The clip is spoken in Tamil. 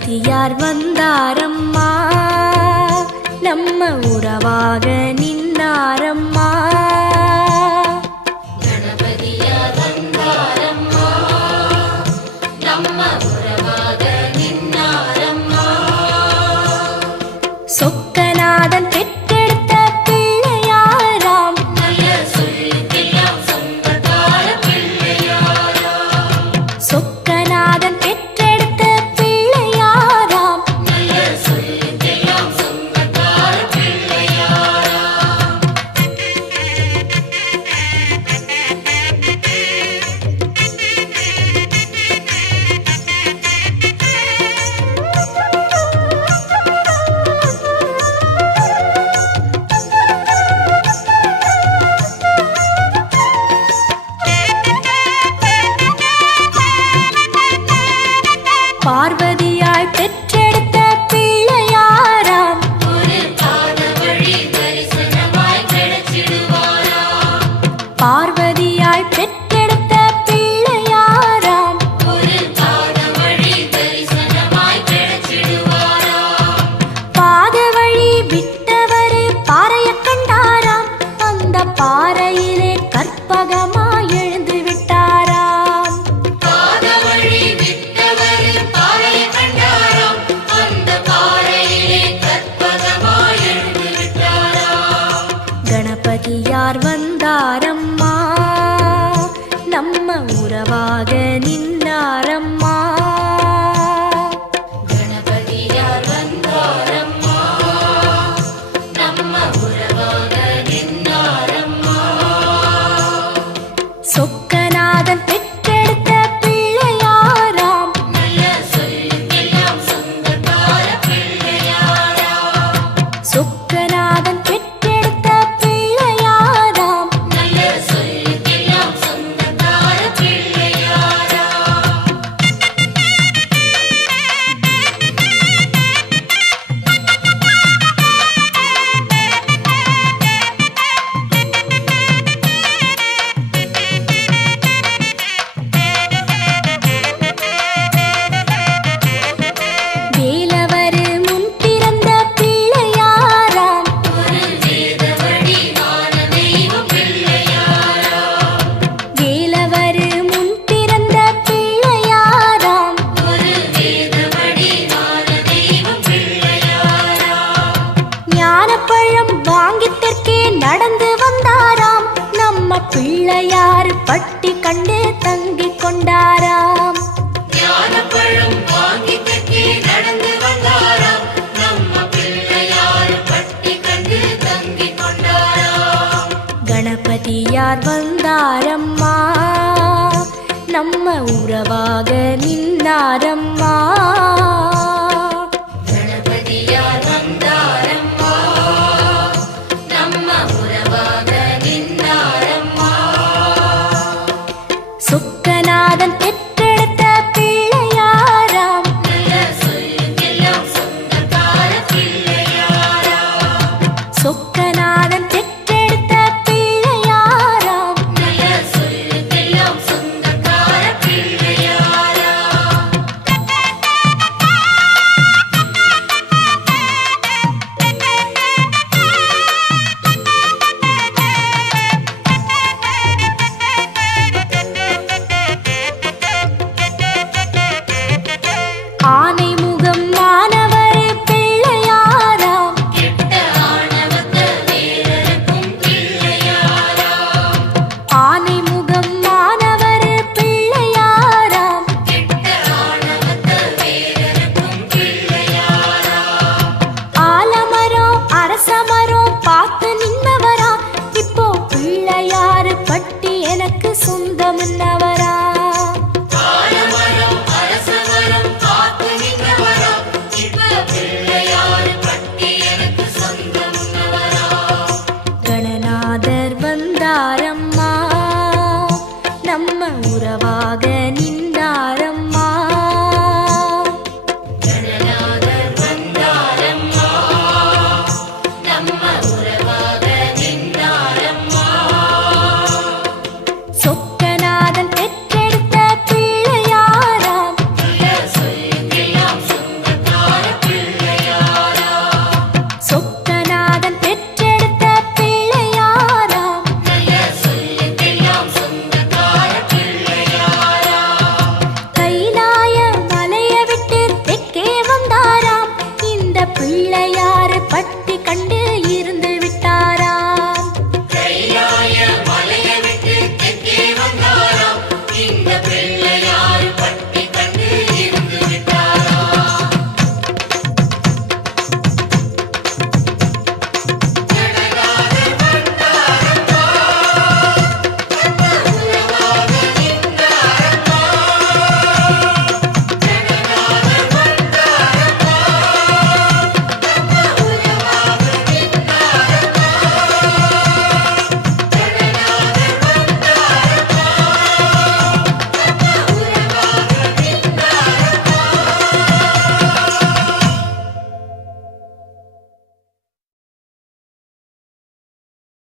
கதியார் வந்தாரம்மா? நம்ம உறவாக நின்னாரம்மா? நின்னாரம்மா. நம்ம உறவாக நின்னாரம்மா.